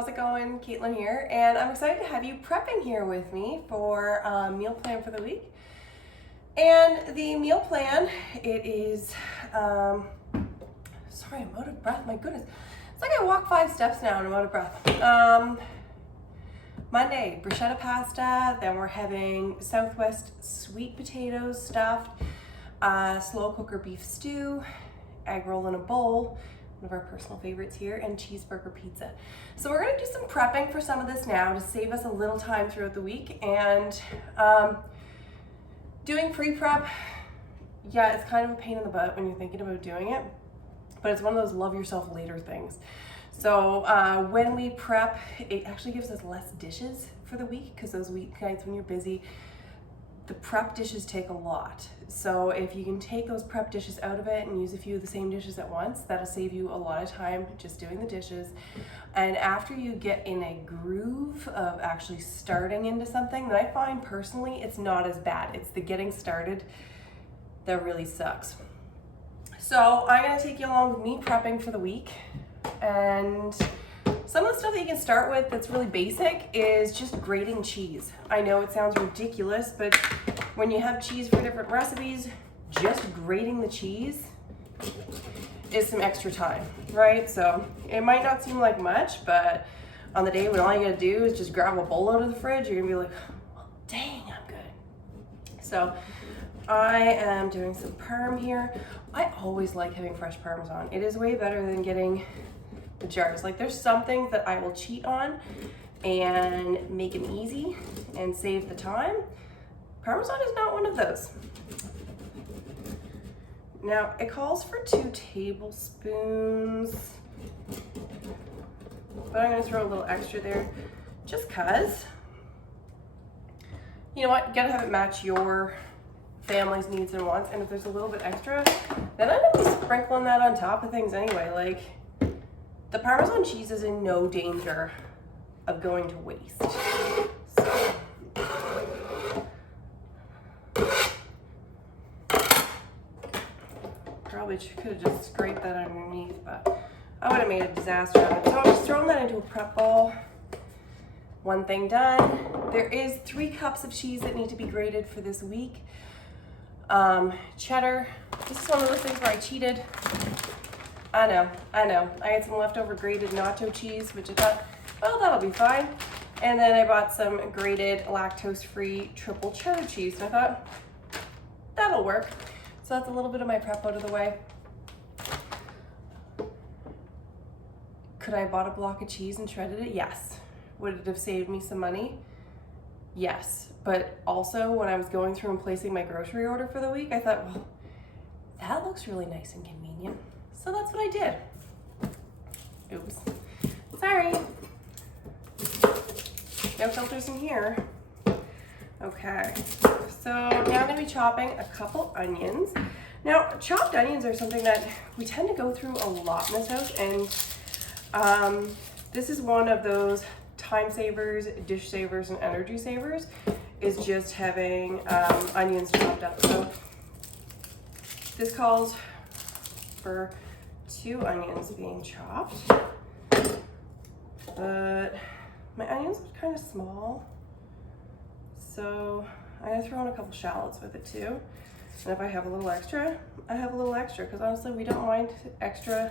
How's it going? Caitlin here, and I'm excited to have you prepping here with me for a meal plan for the week. And the meal plan, it is, sorry, I'm out of breath, my goodness. It's like I walk 5 steps now and I'm out of breath. Monday, bruschetta pasta, then we're having Southwest sweet potatoes stuffed, slow cooker beef stew, egg roll in a bowl, one of our personal favorites here, and cheeseburger pizza. So we're gonna do some prepping for some of this now to save us a little time throughout the week. And doing pre-prep, yeah, it's kind of a pain in the butt when you're thinking about doing it, but it's one of those love yourself later things. So when we prep, it actually gives us less dishes for the week, because those weeknights when you're busy, the prep dishes take a lot. So if you can take those prep dishes out of it and use a few of the same dishes at once, that'll save you a lot of time just doing the dishes. And after you get in a groove of actually starting into something, that I find personally, it's not as bad. It's the getting started that really sucks. So I'm gonna take you along with me prepping for the week. And some of the stuff that you can start with that's really basic is just grating cheese. I know it sounds ridiculous, but when you have cheese for different recipes, just grating the cheese is some extra time, right? So it might not seem like much, but on the day when all you gotta do is just grab a bowl out of the fridge, you're gonna be like, well, dang, I'm good. So I am doing some parm here. I always like having fresh Parmesan. It is way better than getting the jars. Like, there's some things that I will cheat on and make them easy and save the time. Parmesan is not one of those. Now, it calls for 2 tablespoons, but I'm gonna throw a little extra there just cause. You know what, you gotta have it match your family's needs and wants, and if there's a little bit extra, then I'm gonna be sprinkling that on top of things anyway. Like, the Parmesan cheese is in no danger of going to waste. So. Probably could have just scraped that underneath, but I would have made a disaster of it. So I'm just throwing that into a prep bowl. One thing done. There is 3 cups of cheese that need to be grated for this week. Cheddar. This is one of those things where I cheated. I know. I had some leftover grated nacho cheese, which I thought, well, that'll be fine. And then I bought some grated lactose-free triple cheddar cheese, and I thought, that'll work. So that's a little bit of my prep out of the way. Could I have bought a block of cheese and shredded it? Yes. Would it have saved me some money? Yes. But also, when I was going through and placing my grocery order for the week, I thought, well, that looks really nice and convenient. So that's what I did. Oops. Sorry. No filters in here. Okay. So now I'm gonna be chopping a couple onions. Now, chopped onions are something that we tend to go through a lot in this house, and this is one of those time savers, dish savers, and energy savers, is just having onions chopped up. So this calls for 2 onions being chopped, but my onions are kind of small, so I'm gonna throw in a couple shallots with it too. And if I have a little extra, I have a little extra, because honestly, we don't mind extra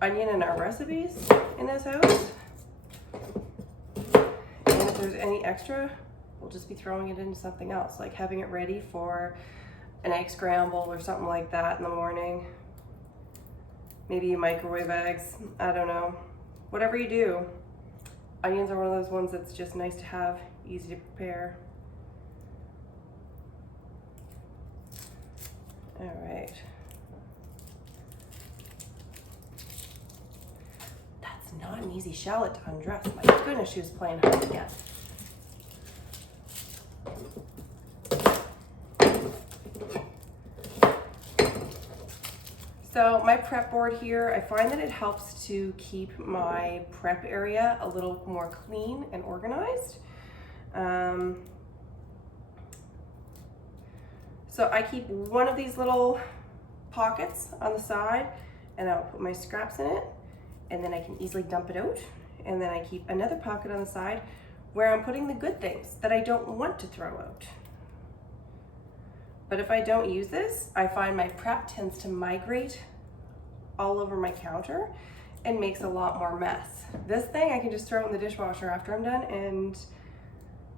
onion in our recipes in this house. And if there's any extra, we'll just be throwing it into something else, like having it ready for an egg scramble or something like that in the morning. Maybe you microwave eggs, I don't know. Whatever you do, onions are one of those ones that's just nice to have, easy to prepare. All right. That's not an easy shallot to undress. My goodness, she was playing hard again. So my prep board here, I find that it helps to keep my prep area a little more clean and organized. So I keep one of these little pockets on the side, and I'll put my scraps in it, and then I can easily dump it out and then I keep another pocket on the side where I'm putting the good things that I don't want to throw out. But if I don't use this, I find my prep tends to migrate all over my counter and makes a lot more mess. This thing I can just throw in the dishwasher after I'm done and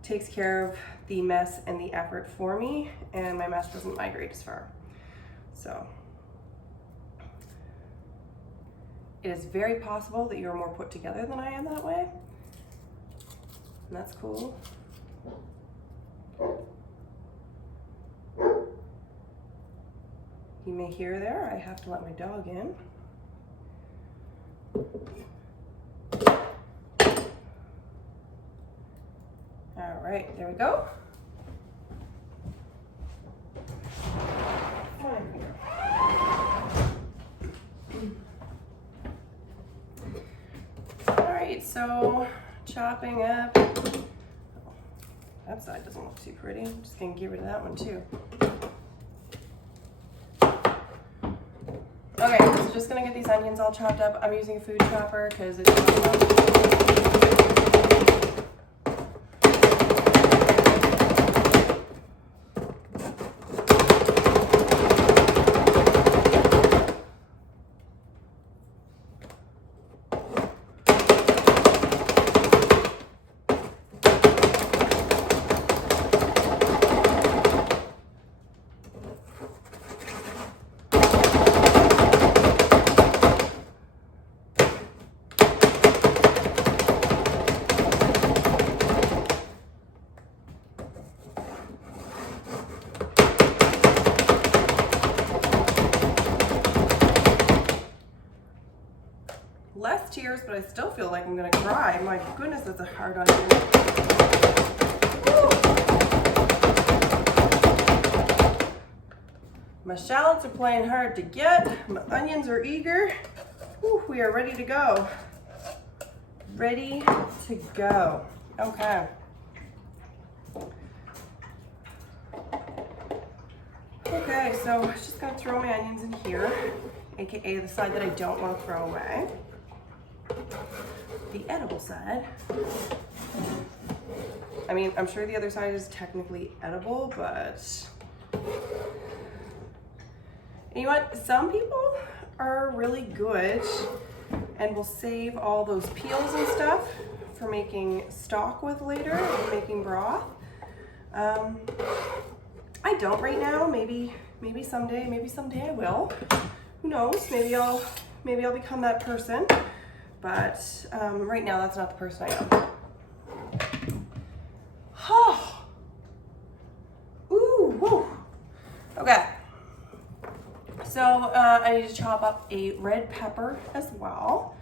takes care of the mess and the effort for me, and my mess doesn't migrate as far. So it is very possible that you're more put together than I am that way, and that's cool. You may hear there, I have to let my dog in. All right, there we go. All right, so chopping up. That side doesn't look too pretty. I'm just gonna get rid of that one too. Okay, so just gonna get these onions all chopped up. I'm using a food chopper because it's less tears, but I still feel like I'm gonna cry. My goodness, that's a hard onion. Woo. My shallots are playing hard to get. My onions are eager. Woo, we are ready to go. Ready to go. Okay. Okay, so I'm just gonna throw my onions in here, AKA the side that I don't want to throw away. The edible side. I mean, I'm sure the other side is technically edible, but you know what? Some people are really good and will save all those peels and stuff for making stock with later, and making broth. I don't right now. Maybe someday. Maybe someday I will. Who knows? Maybe I'll become that person. But right now, that's not the person I am. Oh. Ooh, woo. Okay. So I need to chop up a red pepper as well.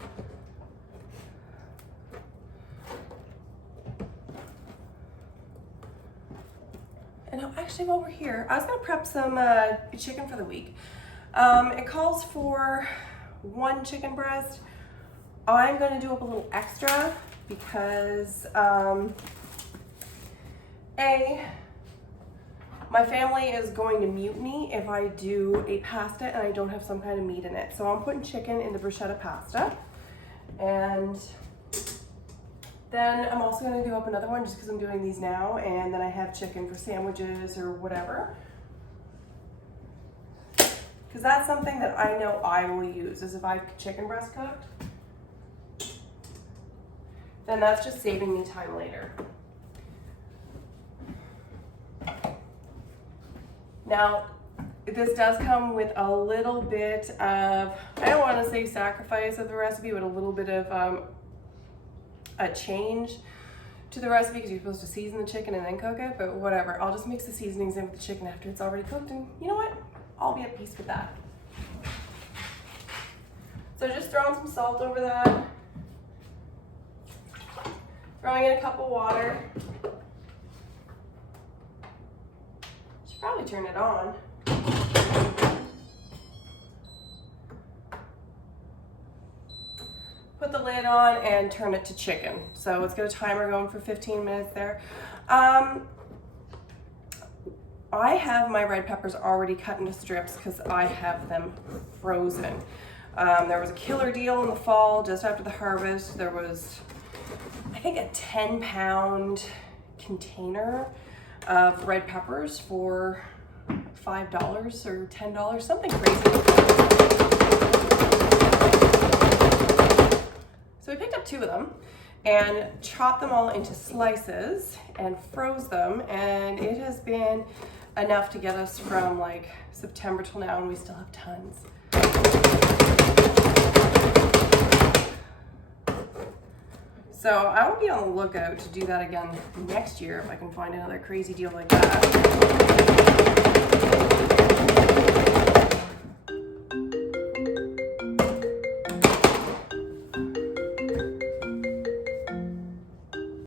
And actually, while we're here, I was gonna prep some chicken for the week. It calls for 1 chicken breast. I'm gonna do up a little extra because my family is going to mute me if I do a pasta and I don't have some kind of meat in it. So I'm putting chicken in the Bruschetta Pasta, and then I'm also gonna do up another one just because I'm doing these now, and then I have chicken for sandwiches or whatever. Because that's something that I know I will use, is if I have chicken breast cooked, then that's just saving me time later. Now, this does come with a little bit of, I don't want to say sacrifice of the recipe, but a little bit of a change to the recipe, because you're supposed to season the chicken and then cook it, but whatever. I'll just mix the seasonings in with the chicken after it's already cooked, and you know what? I'll be at peace with that. So just throwing some salt over that. Throwing in a cup of water. Should probably turn it on. Put the lid on and turn it to chicken. So it's got a timer going for 15 minutes there. I have my red peppers already cut into strips because I have them frozen. There was a killer deal in the fall just after the harvest. There was I think a 10-pound container of red peppers for $5 or $10, something crazy. So we picked up 2 of them and chopped them all into slices and froze them, and it has been enough to get us from like September till now, and we still have tons. So I will be on the lookout to do that again next year if I can find another crazy deal like that.